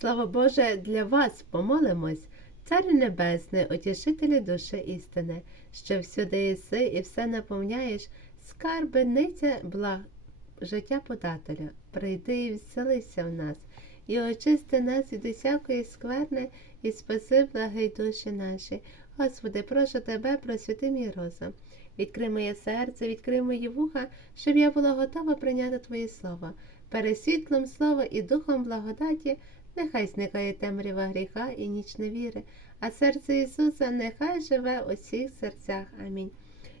Слава Боже, для вас помолимось, Царю Небесний, утішителі душі істини, що всюди єси і все наповняєш, скарбениця благ життя подателя, прийди і вселися в нас, і очисти нас від усякої скверни, і спаси благий душі наші. Господи, прошу тебе, просвіти мій розум. Відкрий моє серце, відкрий мої вуха, щоб я була готова прийняти Твоє Слово. Перед світлом слова і духом благодаті Нехай зникає темрява гріха і ніч невіри, а серце Ісуса нехай живе у всіх серцях. Амінь.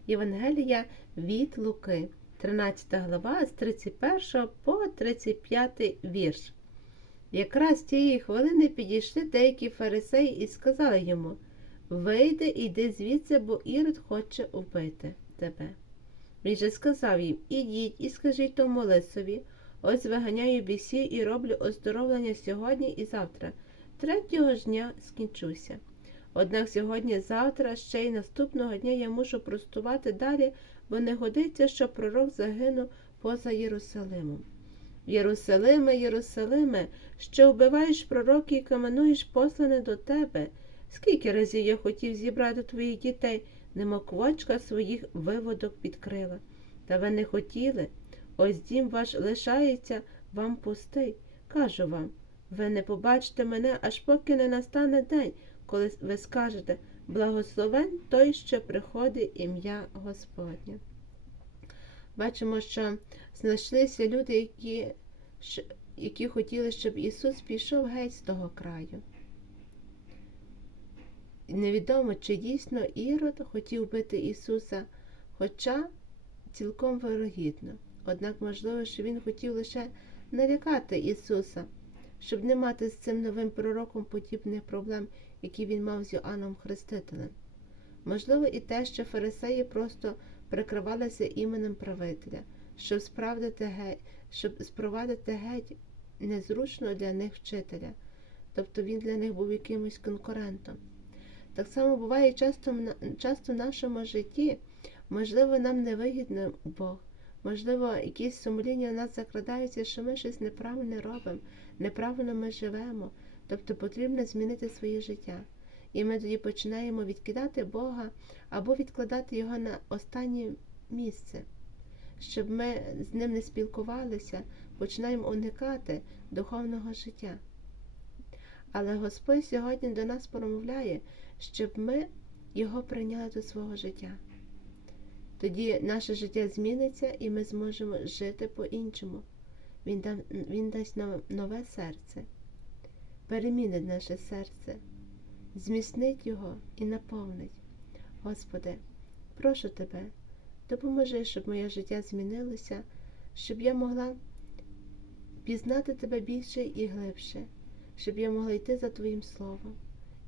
Євангелія від Луки, 13 глава з 31 по 35 вірш. Якраз тієї хвилини підійшли деякі фарисеї і сказали йому Вийди і йди звідси, бо Ірод хоче вбити тебе. Він же сказав їм Ідіть і скажіть тому лисові, Ось виганяю бісів і роблю оздоровлення сьогодні і завтра. Третього ж дня скінчуся. Однак сьогодні, завтра, ще й наступного дня я мушу простувати далі, бо не годиться, щоб пророк загинув поза Єрусалимом. Єрусалиме, Єрусалиме, що вбиваєш пророки і каменуєш послане до тебе. Скільки разів я хотів зібрати твоїх дітей, немов квочка своїх виводок підкрила. Та ви не хотіли. Ось дім ваш лишається вам пустий. Кажу вам, ви не побачите мене, аж поки не настане день, коли ви скажете благословен той, що приходить ім'я Господнє. Бачимо, що знайшлися люди, які, які хотіли, щоб Ісус пішов геть з того краю. Невідомо, чи дійсно Ірод хотів бити Ісуса, хоча цілком вирогідно. Однак, можливо, що він хотів лише налякати Ісуса, щоб не мати з цим новим пророком подібних проблем, які він мав з Йоанном Хрестителем. Можливо, і те, що фарисеї просто прикривалися іменем правителя, щоб справдити геть, щоб спровадити геть незручно для них вчителя, тобто він для них був якимось конкурентом. Так само буває часто, часто в нашому житті, можливо, нам невигідно Бог. Можливо, якісь сумління в нас закрадаються, що ми щось неправильно робимо, неправильно ми живемо, тобто потрібно змінити своє життя. І ми тоді починаємо відкидати Бога або відкладати Його на останнє місце, щоб ми з ним не спілкувалися, починаємо уникати духовного життя. Але Господь сьогодні до нас промовляє, щоб ми його прийняли до свого життя. Тоді наше життя зміниться і ми зможемо жити по-іншому. Він, дав, він дасть нам нове серце, перемінить наше серце, зміцнить його і наповнить. Господи, прошу Тебе, допоможи, щоб моє життя змінилося, щоб я могла пізнати Тебе більше і глибше, щоб я могла йти за Твоїм Словом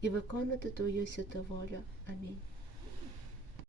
і виконати Твою святу волю. Амінь.